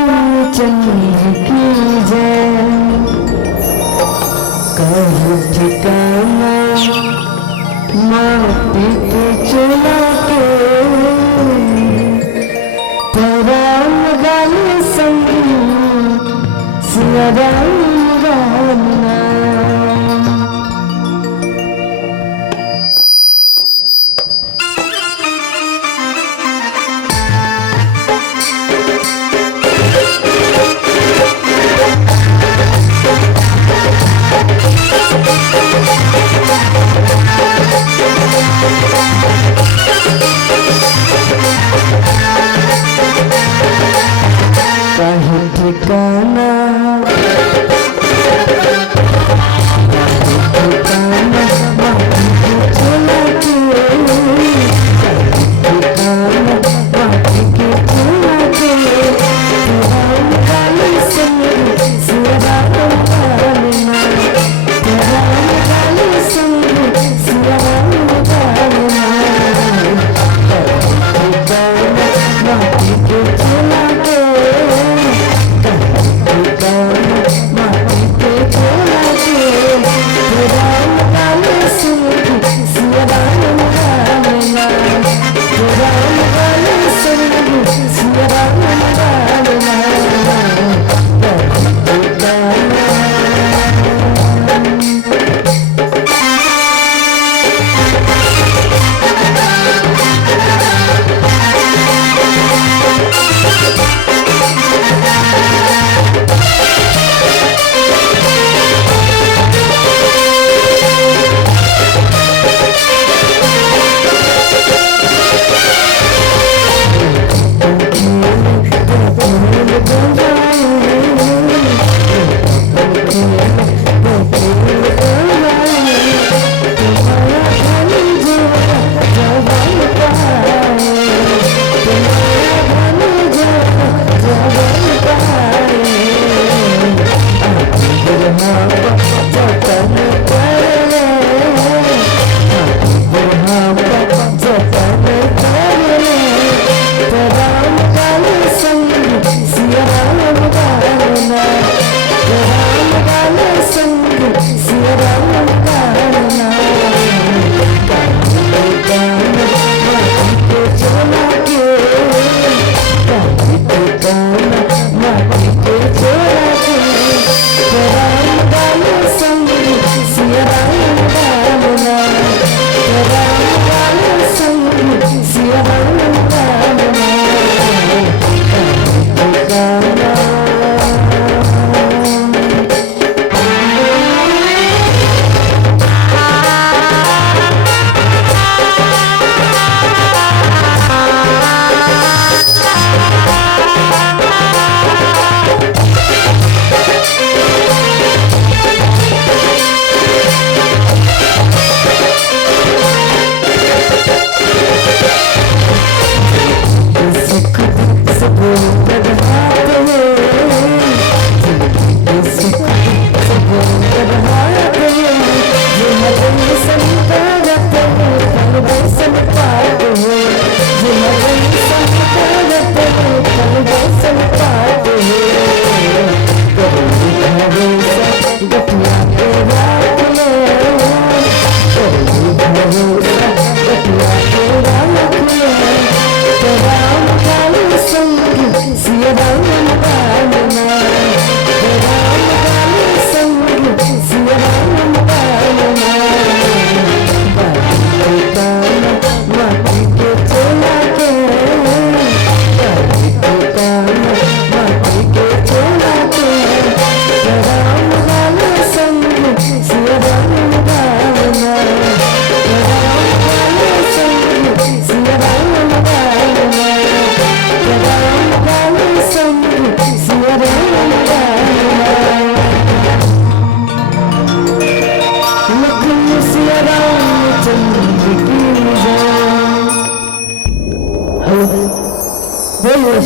रामचंद्र की जय कहूँ ठिकाना माटी पे चला के राम गाल संग सिया राम राम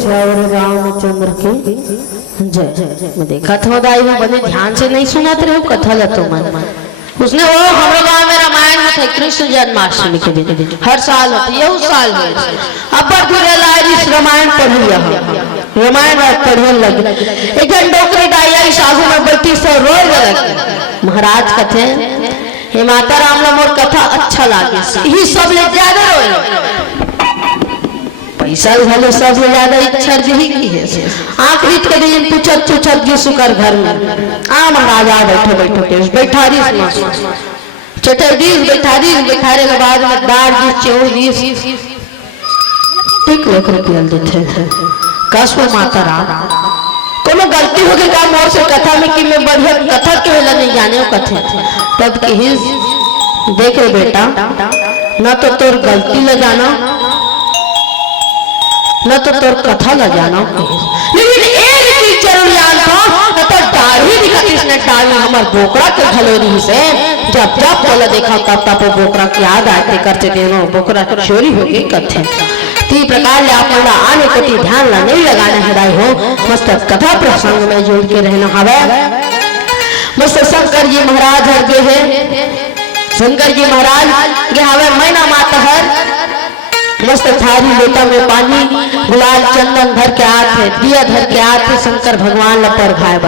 श्यावर रामचंद्र की जय। मैं देखा था दाई में बने ध्यान से नहीं सुनाते रहे कथा ला तो मन उसने वो हमारे गांव में रामायण होता है कृष्ण जन्माष्टमी के दिन हर साल होती है उस साल में अब पर लाइस रामायण पढ़ लिया रामायण पढ़ने लगे एक जन डोकरी डाई सासू में बैठी सो रोए लगे महाराज कथे हे माता राम ला मोर कथा अच्छा लागे ही सब ले ज्यादा रोए पैसा झाले सबसे ज्यादा इच्छा यही की है आंख रीत के दिन पूछत पूछत जी सुकर घर में आ महाराज आ बैठो बैठो के बैठारी चटरदीस बैठारे के बाद में दार जी चौदीस ठीक लेकर पियल देते थे कसो माता राम कोनो गलती हो गई का मोर से कथा में कि मैं बढ़िया कथा के वेला नहीं जाने वो कथे तब की ही देखे बेटा न तो तोर गलती ले जाना न तो तोर कथा ल जाना लेकिन एक चीज जरूर याद था तो दाढ़ी दिखाती इसने डाल में हमार बोकरा के घलोरी से जब जब बोला देखा तब तब बोकरा की याद आते करते देनो बोकरा चोरी हो गई कथे ती प्रकार ले आपन आने को ती ध्यान ला नहीं लगाना है दाई हो मस्त कथा प्रसंग में जोड़ के रहना हवे मस्त शंकर जी महाराज हर गे है शंकर जी महाराज गे हवे मैना माता हर मस्त थारी लोटा में पानी गुलाल चंदन धर के आते दिया धर के आते शंकर भगवान ला पर घाय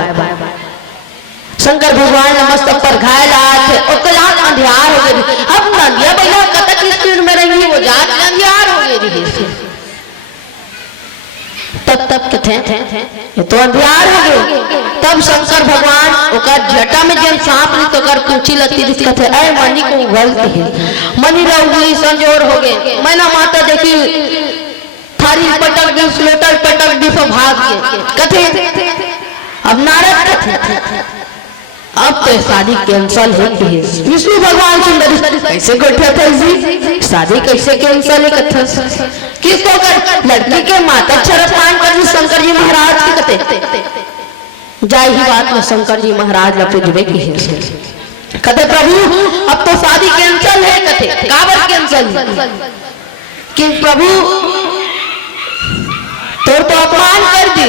शंकर भगवान ला मस्त पर घाय आते ओकर आंख अंधियार हो गई अब नंदिया भैया कतक स्पीड में रही वो जात अंधियार हो गई तब कथे ये तो अंधियार हो गए तब शंकर भगवान ओकर जटा में जन सांप ली तो कर पूछी लती दिस कथे ऐ मनी को गलती है मनी रहुई संजोर हो गए मैना माता देखी थारी पटक दी स्लोटर पटक दी तो भाग गए कथे अब नारद कथे अब तो शादी कैंसल है विष्णु भगवान सुंदर कैसे गोठे थे जी शादी कैसे कैंसल है कथा किसको कर लड़की के माता क्षरपान कर शंकर जी महाराज की कथे जाई ही बात में शंकर जी महाराज लपे जुबे की है कथे प्रभु अब तो शादी कैंसल है कथे काबर कैंसल है कि प्रभु तो अपमान कर दी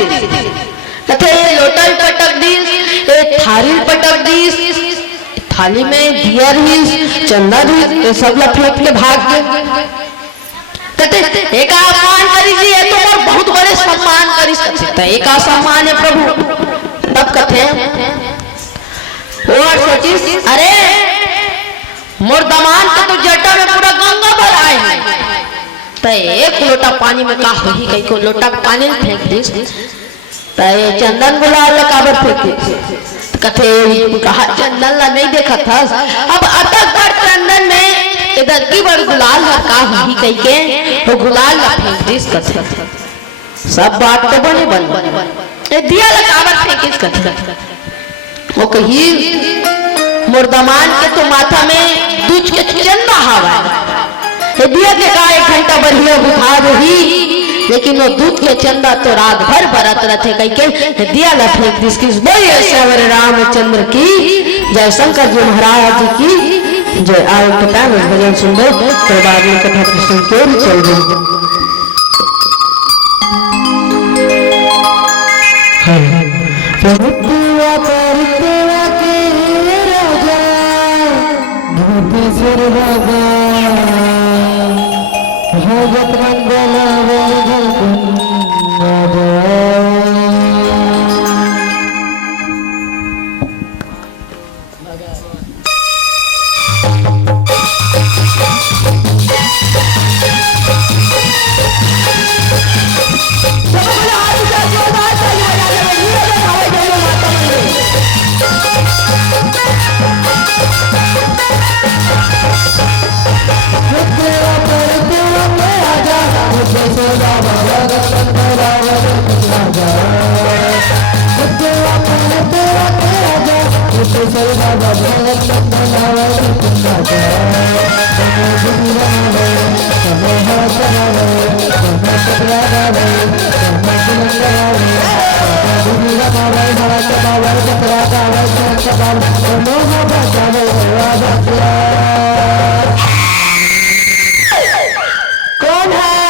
कथे लोटल पटक दी थाली पटक दी थाली में दिया रही चंदन ही सब लपेट के भाग गए कथे एक अपमान करी जी है तो और बहुत बड़े सम्मान करी सकते एक सम्मान है प्रभु तब कथे और सोची अरे मोर दमान के तो जटा में पूरा गंगा भर आए हैं तो एक लोटा पानी में का हो ही कई को लोटा पानी में फेंक दी तो चंदन गुलाल काबर फेंके कथे कहा चंदन ला नहीं देखा था अब अटक पर चंदन में इधर की बड़ गुलाल ला का हुई कई के वो गुलाल ला फेंक दिस कथे सब बात तो बने बन ए दिया ला काबर फेंकिस कथे वो कही मुर्दमान के तो माथा में दूध के चंदा हवा ए दिया के का 1 घंटा बढ़िया बुझा रही लेकिन वो दूध के चंदा तो रात भर बरत रहे कई के दिया ला फेंक दिस किस बोलिए श्यावर रामचंद्र की जय शंकर जी महाराज की जय आओ कथा में भजन सुनो फिर बाद में कथा कृष्ण के चल रही भगत मंगल कौन है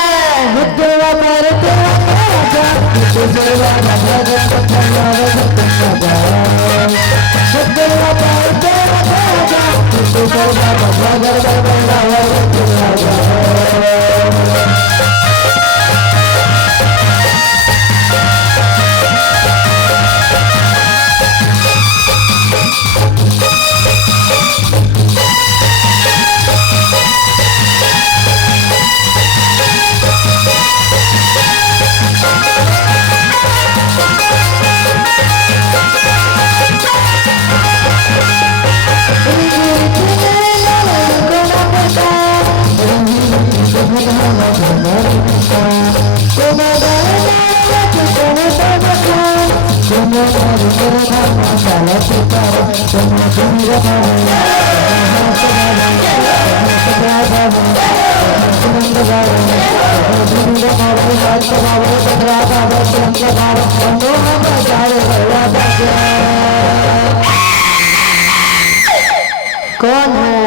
कौन है?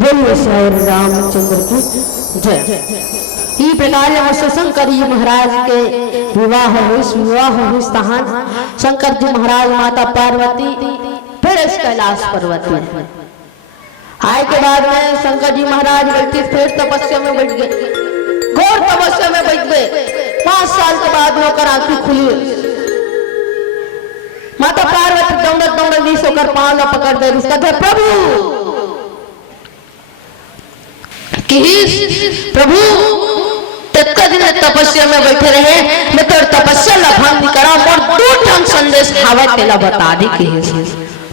बोलिए श्री रामचंद्र की जय। ई प्रकार से शंकर जी महाराज के विवाह हुई स्थान शंकर जी महाराज माता पार्वती फिर इस कैलाश पर्वत में आए के बाद में शंकर जी महाराज व्यक्ति फिर तपस्या में बैठ गए, घोर तपस्या में बैठ गए। 5 साल के बाद होकर आंखें खुली, माता पार्वती दौड़त नीचे होकर पांव पकड़ दे इसका थे प्रभु प्रभु तत्का दिन तपस्या में बैठे रहे, मैं तो तपस्या ला भंग करा और 2 ढंग संदेश हावा तेला बता दी कि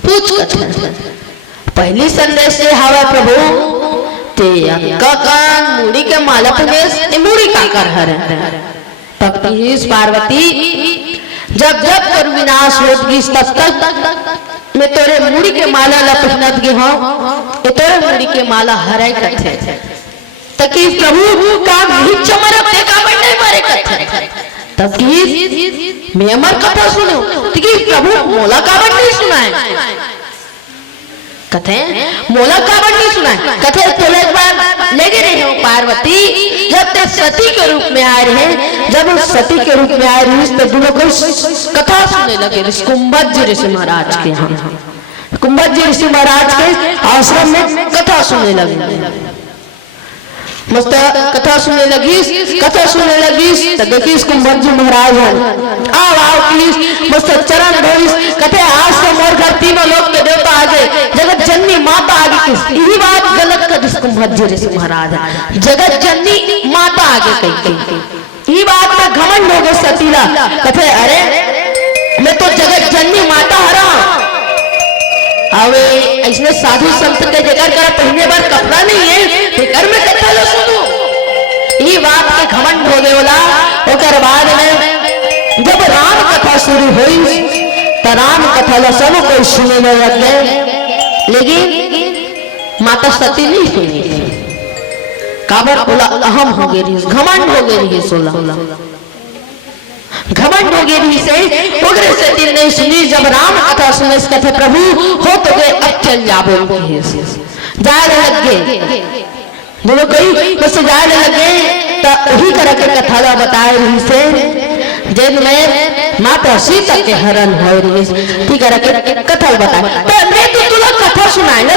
पूछ पहली संदेश से हावा प्रभु ते अक्का कान मुड़ी के माला प्रवेश मुड़ी का कर हर तब पार्वती जब जब कर विनाश होगी तब तक मैं तोरे मुड़ी के माला लपटनत गे हूं, ये तोरे मुड़ी के माला हराई कथे तकी प्रभु का भी चमरक देखा बैठे मारे कथे तब की मैं अमर कथा सुनो तकी प्रभु मोला का नहीं सुनाए कथे मोला का नहीं सुनाए कथे तोले एक बार लेगे रहे हो पार्वती जब ते सती के रूप में आ रहे हैं, जब सती के रूप में आ रही है तो दोनों को कथा सुनने लगे कुंभज ऋषि महाराज के यहाँ, कुंभज ऋषि महाराज के आश्रम में कथा सुनने लगे। मस्त कथा सुनने लगी तो देखिए कुंभज महाराज आओ प्लीज मस्त चरण धोइस कथे आज से मोर घर तीनों लोग के देवता आ गए, जगत जननी माता आगे किस यही बात गलत कर जिस कुंभज ऋषि महाराज जगत जननी माता आगे कही ये बात में घमंड हो गए सतीला कथे अरे मैं तो जगत जननी माता हरा अवे ऐसने साधु संत के जगह कर पहले बार कपड़ा नहीं है फिकर में कथा लो सुनो ये बात के घमंड हो गए बोला। ओकर बाद में जब राम कथा शुरू हुई तो राम कथा लो सब कोई सुने में लग गए, लेकिन माता सती नहीं सुनी काबर बोला अहम हो गई घमंड हो गई सोलह घमंड हो गई से उग्र सती नहीं सुनी। जब राम कथा सुने कथे प्रभु हो तो गए अब चल जाबो जाए लग गए दोनों कई बस जाए लगे तो वही तरह के कथा ला बताए रही से जब में माता सीता के हरण हो रही ठीक है के कथा बताए तो मैं तो तुला कथा सुनाए ना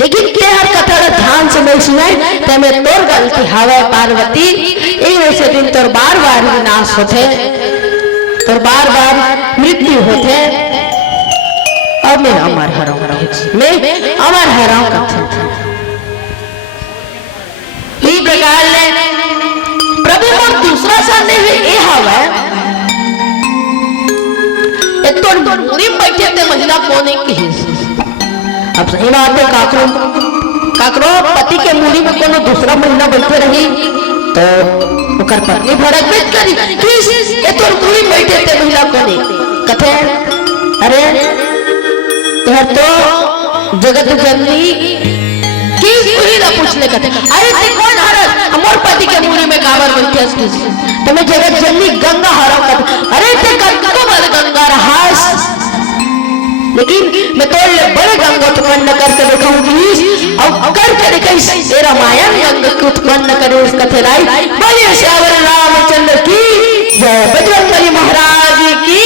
लेकिन के हर कथा ध्यान से नहीं सुनाए ते में तोर गलती हवे पार्वती एक वैसे दिन तोर बार बार विनाश होते तोर बार बार मृत्यु होते अब मैं अमर हराऊं मैं अमर हराऊं कथे इस प्रकार ले प्रभु मोर दूसरा संदेह ये हवे तो मुनि बैठे थे महिला कोने की अब सही बात है काकरो पति के मुनि में कोनो दूसरा महिला बैठे रही तो ओकर पत्नी भड़क बेच करी ये तो मुनि बैठे थे महिला कोने कथे अरे यह तो जगत जननी की वही ना पूछने कथे अरे ते कौन हरस अमर पति के मुनि में काबर बैठे तो मैं जगत जननी गंगा हराओ कथे अरे ते कतो बड़ गंगा रहास लेकिन मैं तो बड़े गंगा उत्पन्न करके दिखाऊंगी और करके दिखाई ये रामायण गंगा को उत्पन्न करे उस कथे लाई बोलिए श्यावर रामचंद्र की जय बजरंगबली महाराज की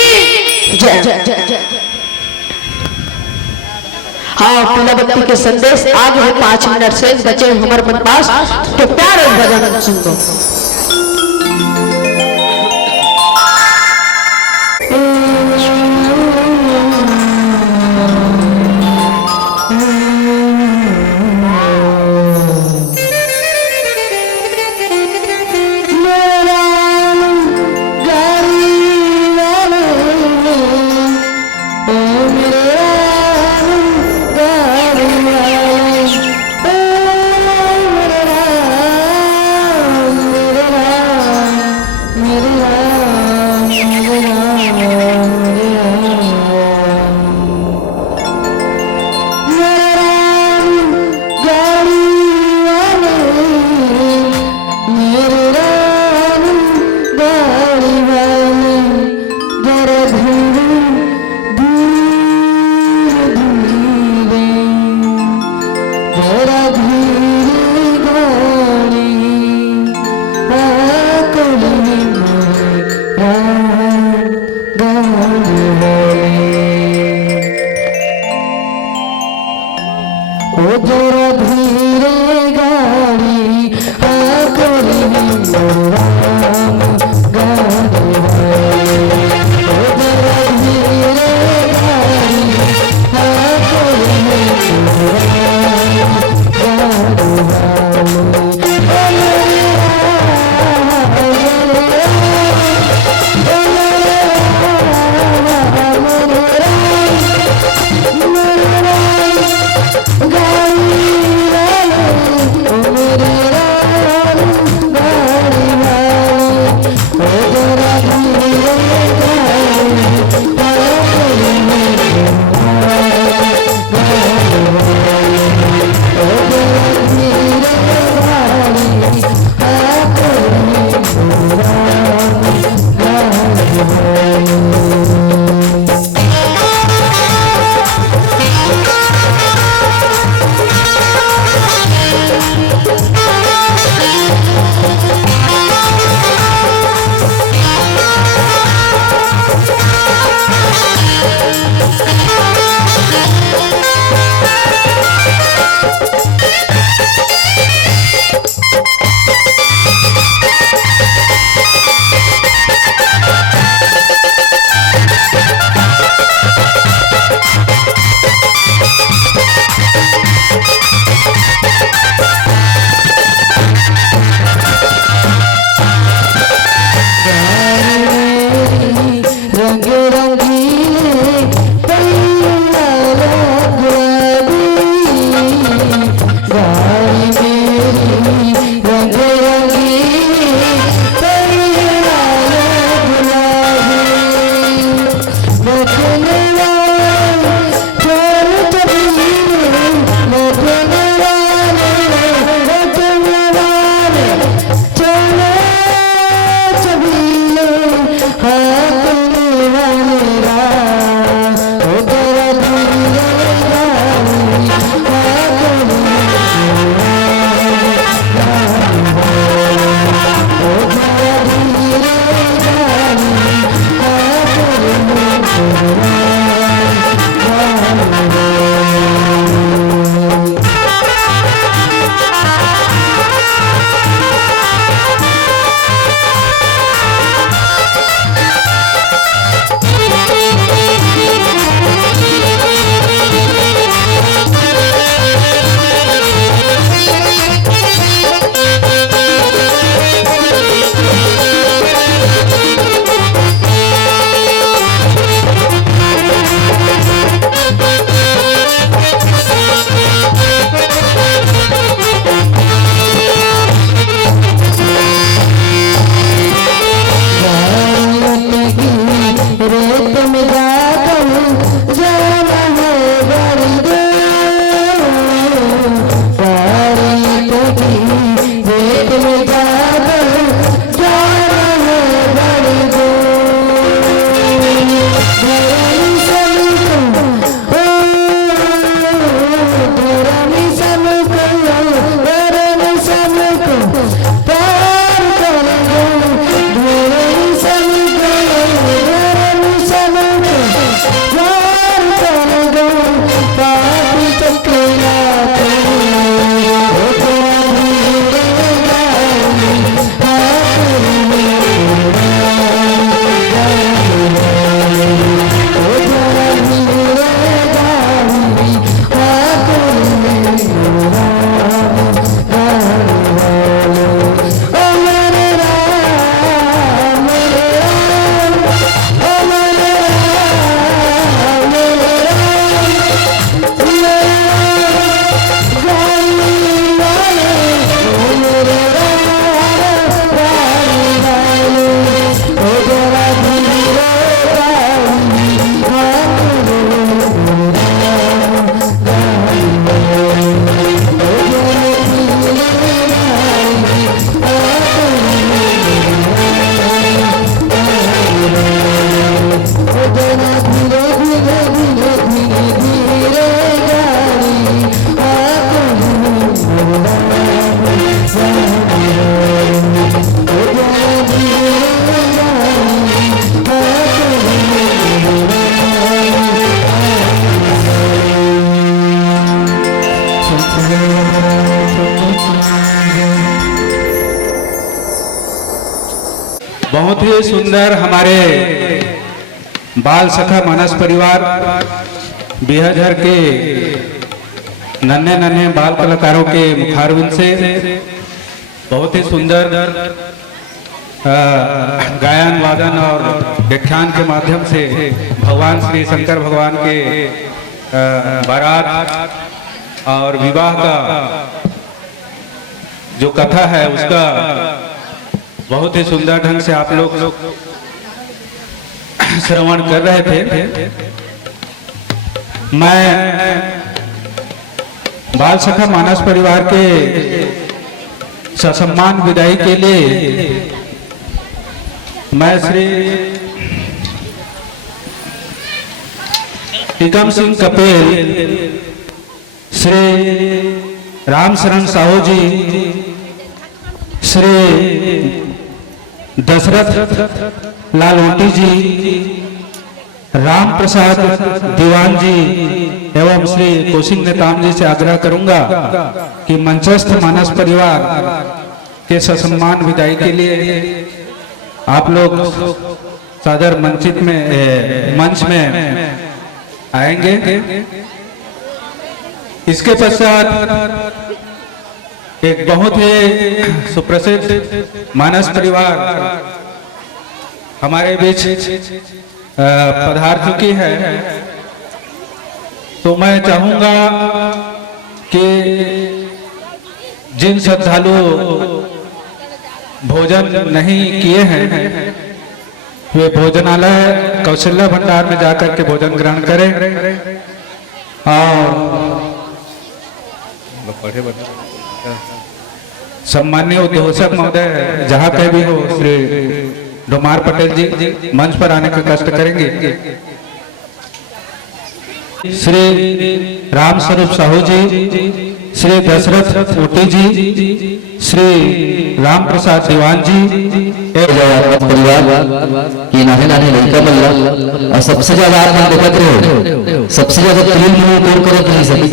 जय हाँ पुनःबत्ती के संदेश आगे है 5 मिनट से बचे हमारे मन पास तो प्यार और भजन सुन दो मेरे बहुत ही सुंदर हमारे बाल सखा मानस परिवार बिहाझर के नन्हे नन्हे बाल कलाकारों के मुखारविंद से बहुत ही सुंदर गायन वादन और व्याख्यान के माध्यम से भगवान श्री शंकर भगवान के बारात और विवाह का जो कथा है उसका बहुत ही सुंदर ढंग से आप लोग श्रवण कर रहे थे। मैं बाल सखा मानस परिवार के ससम्मान विदाई के लिए मैं श्री टीकम सिंह कपेल, श्री राम शरण साहू जी, श्री दशरथ लाल ओटी जी, राम प्रसाद दीवान जी एवं श्री कौशिक नेताम जी से आग्रह करूंगा कि मंचस्थ मानस परिवार के ससम्मान विदाई के लिए आप लोग सादर मंच में आएंगे। इसके पश्चात एक बहुत ही सुप्रसिद्ध मानस परिवार हमारे बीच पधार चुकी है, तो मैं चाहूंगा कि जिन श्रद्धालु भोजन नहीं किए हैं वे भोजनालय कौशल्या भंडार में जाकर के भोजन ग्रहण करें। और सम्माननीय उद्घोषक महोदय जहाँ कहीं भी हो, श्री डोमार पटेल जी मंच पर आने का कष्ट करेंगे। श्री राम स्वरूप साहू जी, श्री दशरथ ओटी जी, श्री राम प्रसाद दीवान जी परिवार ये नाने नाने लड़का बल्ला और सबसे ज्यादा आप देखते हो, सबसे ज्यादा 3 मिनट और करत नहीं सभी